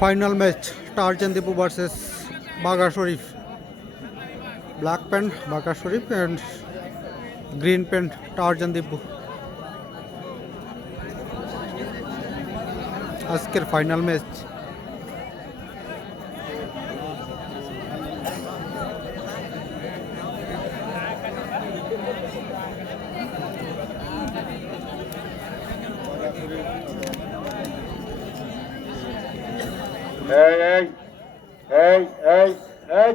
Final match Tarzan Dipu versus Bagha Sharif. Black pant Bagha Sharif and green pant Tarzan Dipu. আজকের final match.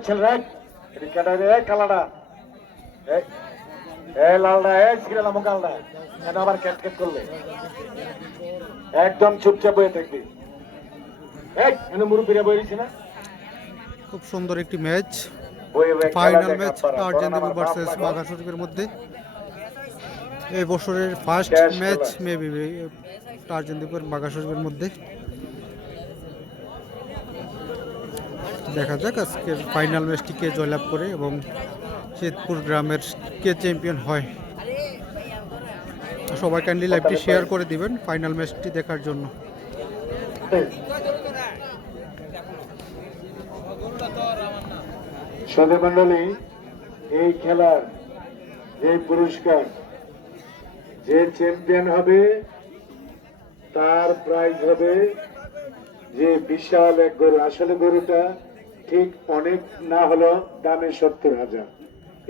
ছেলেরা কালাডা লালডা ছিলাম কালডা কেন আবার ক্যাট করলে একদম চুপচাপ বয়ে থাকবি। মুরব্বীরা বইছি না। খুব সুন্দর একটি match, final match Tarzan Dipu versus Bagha শরীফের মধ্যে। এই বছরের ফার্স্ট ম্যাচ মেবি টার্জান দীপুর বাঘা শরীফের মধ্যে। দেখা যাক আজকের ফাইনাল ম্যাচটি কে জয়লাভ করে এবং চিতপুর গ্রামের কে চ্যাম্পিয়ন হয়। সবাই কাইন্ডলি লাইভটি শেয়ার করে দিবেন ফাইনাল ম্যাচটি দেখার জন্য। সাথী মন্ডলী, এই খেলার যে পুরস্কার, যে চ্যাম্পিয়ন হবে তার প্রাইজ হবে যে বিশাল এক গরু। আসলে গরুটা ঠিক অনেক না হলো দামে 70,000,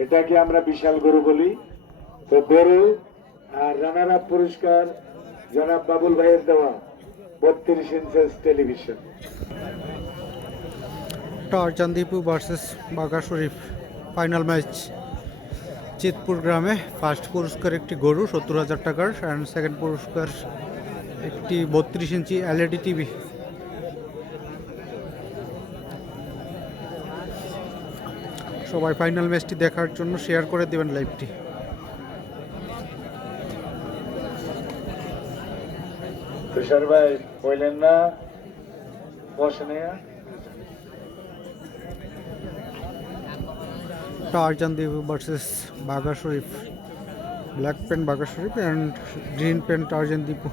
এটাকে আমরা বিশাল গরু বলি। তো গরু আর রানার আপ পুরস্কার জনাব বাবুল ভাইয়ের দেওয়া 32 ইঞ্চের television. Tarzan Dipu versus Bagha শরীফ ফাইনাল ম্যাচ চিতপুর গ্রামে। ফার্স্ট পুরস্কার একটি গরু 70,000 টাকার অ্যান্ড সেকেন্ড পুরস্কার একটি 32 ইঞ্চি এলইডি টিভি। সবাই ফাইনাল ম্যাচটি দেখার জন্য শেয়ার করে দেবেন লাইভটি। তুষার ভাই বললেন না বসে Tarzan Dipu versus Bagha Sharif. Black pant Bagha Sharif and green pant Tarzan Dipu.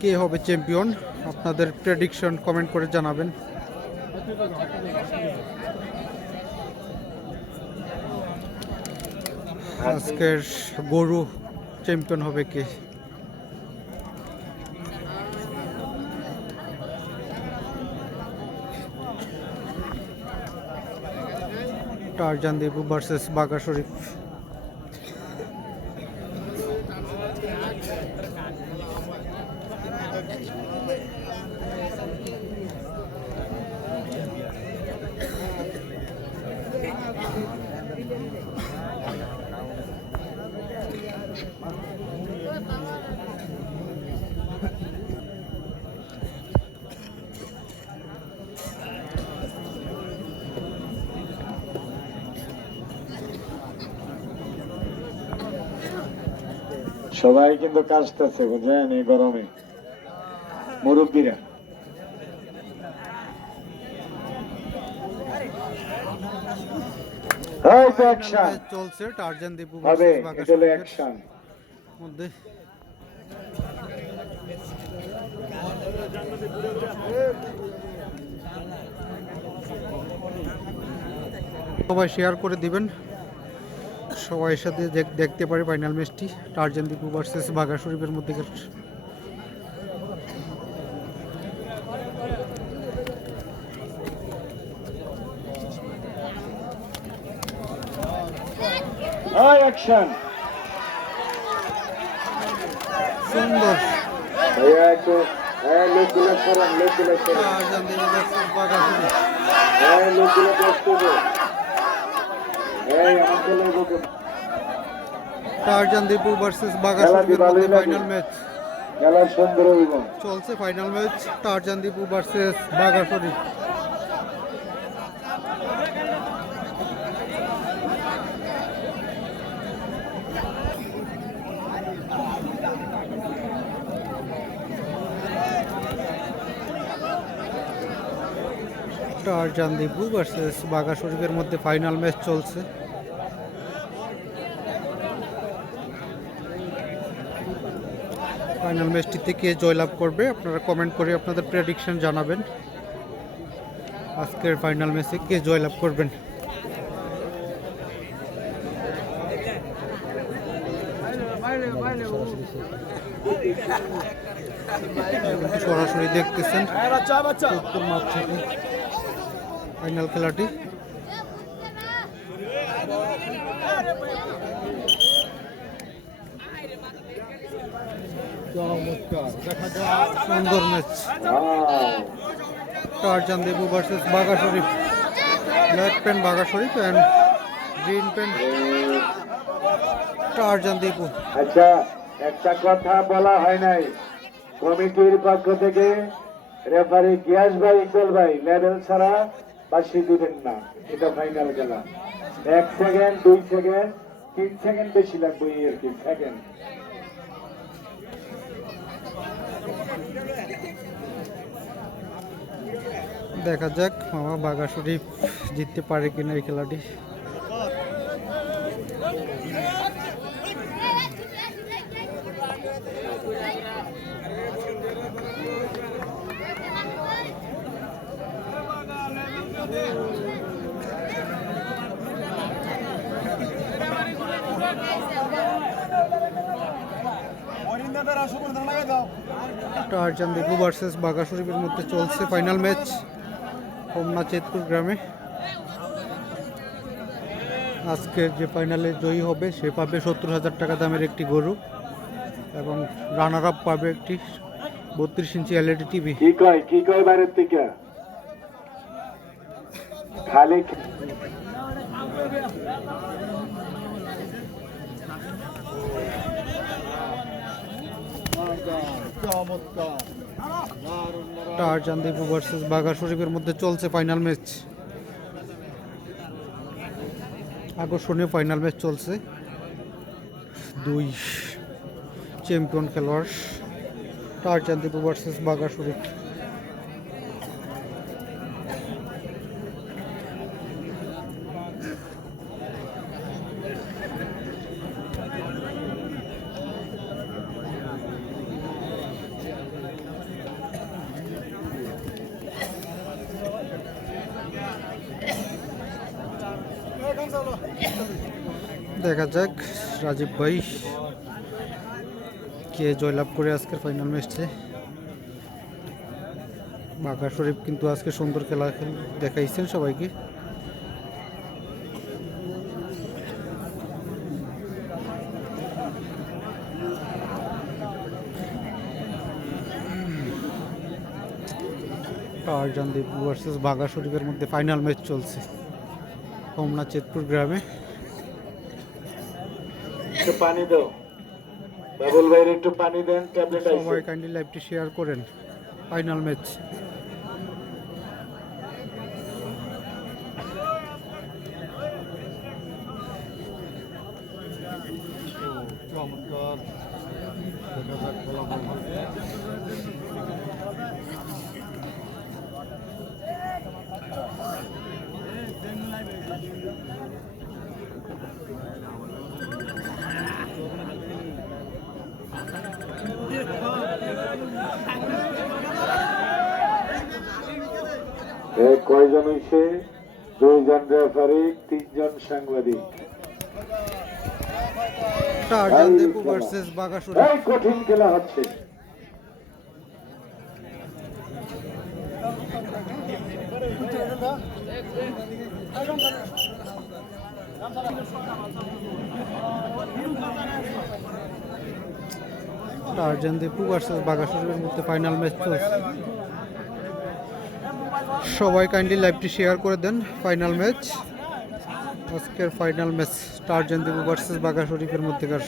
কে হবে চ্যাম্পিয়ন আপনাদের প্রেডিকশন কমেন্ট করে জানাবেন। আজকের গরু চ্যাম্পিয়ন হবে কে? টার্জান দীপু ভার্সেস বাঘা শরীফ। সবাই কিন্তু কাজটাছে বুঝলেন এই গরমে, মুরব্বীরা। চলছে টার্জান দীপু মধ্যে। সবাই শেয়ার করে দিবেন, সবাই সাথে দেখতে পারে ফাইনাল ম্যাচটি টার্জান দীপু ভার্সেস বাঘা শরীফের মধ্যে। সুন্দর টার্জান দীপু ভার্সেস বাঘা শরীফের মধ্যে ফাইনাল ম্যাচ চলছে। Final match Tarzan Dipu versus Bagha Sharif. Tarzan Dipu versus Bagha শরীফের মধ্যে ফাইনাল ম্যাচ চলছে। ফাইনাল ম্যাচটিতে কে জয়লাভ করবে আপনারা কমেন্ট করে আপনাদের প্রেডিকশন জানাবেন। আজকের ফাইনাল ম্যাচে কে জয়লাভ করবেন। সরাসরি দেখতেছেন উত্তর মাঠ থেকে ফাইনাল খেলাটি। সুন্দর match. Tarzan Debu versus Bagha Sharif. Black pen Bagha Sharif and green pen Tarzan Debu. আচ্ছা, একটা কথা বলা হয় নাই কমিটির পক্ষ থেকে, রেফারি গিয়াস ভাই, ইকবাল ভাই লেভেল ছাড়া বাসি দিবেন না। এটা ফাইনাল খেলা, 1 সেকেন্ড 2 সেকেন্ড 3 সেকেন্ড বেশি লাগবে আর কি সেকেন্ড। দেখা যাক মামা বাঘা শরীফ জিততে পারে কিনা এই খেলাটি। টারজান দেবু ভার্সেস বাঘা শরীফের মধ্যে চলছে ফাইনাল ম্যাচ হোমনা চেতপুর গ্রামে। আজকের যে ফাইনালে জয়ী হবে সে পাবে 70,000 টাকা দামের একটি গরু এবং রানার আপ পাবে একটি 32 ইঞ্চি এলইডি টিভি। কি কয় বাইরের থেকে খালি টারজান দেবু ভার্সেস বাঘা শরীফের মধ্যে চলছে ফাইনাল ম্যাচ। আকর্ষণীয় ফাইনাল ম্যাচ চলছে। 2 চ্যাম্পিয়ন খেলোয়াড় টারজান দেবু ভার্সেস বাঘা শরীফ। দেখা যাক রাজীব ভাই কে জয়লাভ করে আজকের ফাইনাল ম্যাচে। বাঘা শরীফ কিন্তু আজকে সুন্দর খেলা দেখাইছেন সবাইকে। টারজান দেবু ভার্সেস বাঘা শরীফের মধ্যে ফাইনাল ম্যাচ চলছে হোমনা চেতপুর গ্রামে। একটু পানি দাও বাবুল ভাইয়ের, একটু পানি দেন, ট্যাবলেট আছে। সবাই কাইন্ডলি লাইভটি শেয়ার করেন। ফাইনাল ম্যাচ কয়জন হইছে? 2 জন রেফারি, 3 জন সাংবাদিক। টারজান দেবু ভার্সেস বাঘা শরীফ। এই কঠিন খেলা হচ্ছে। টারজান দেবু ভার্সেস বাঘা শরীফের মধ্যে ফাইনাল ম্যাচ চলছে। সবাই কাইন্ডলি লাইভটি শেয়ার করে দেন। ফাইনাল ম্যাচ, আজকের final match Tarzan Debu versus Bagha শরীফের মধ্যেকার।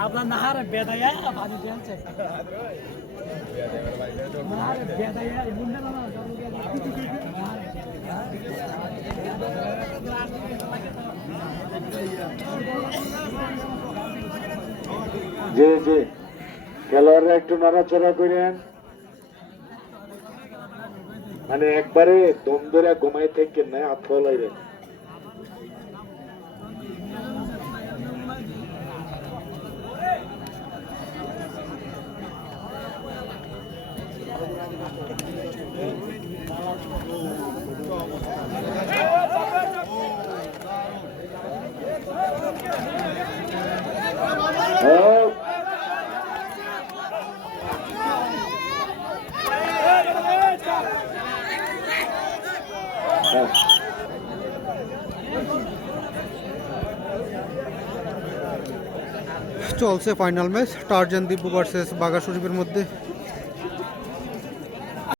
আপনার নাহার বেদাইয়া ভাজি দিয়েছে নাহার বেদাইয়া বুন্ডা না জি জি খেলোয়াড়রা একটু নড়াচড়া করেন, মানে একবারে দম ধরে ঘুমাই থেকে না হাত ফলাইবেন। চলছে final match Tarzan Dipu versus Bagha শরীফের মধ্যে।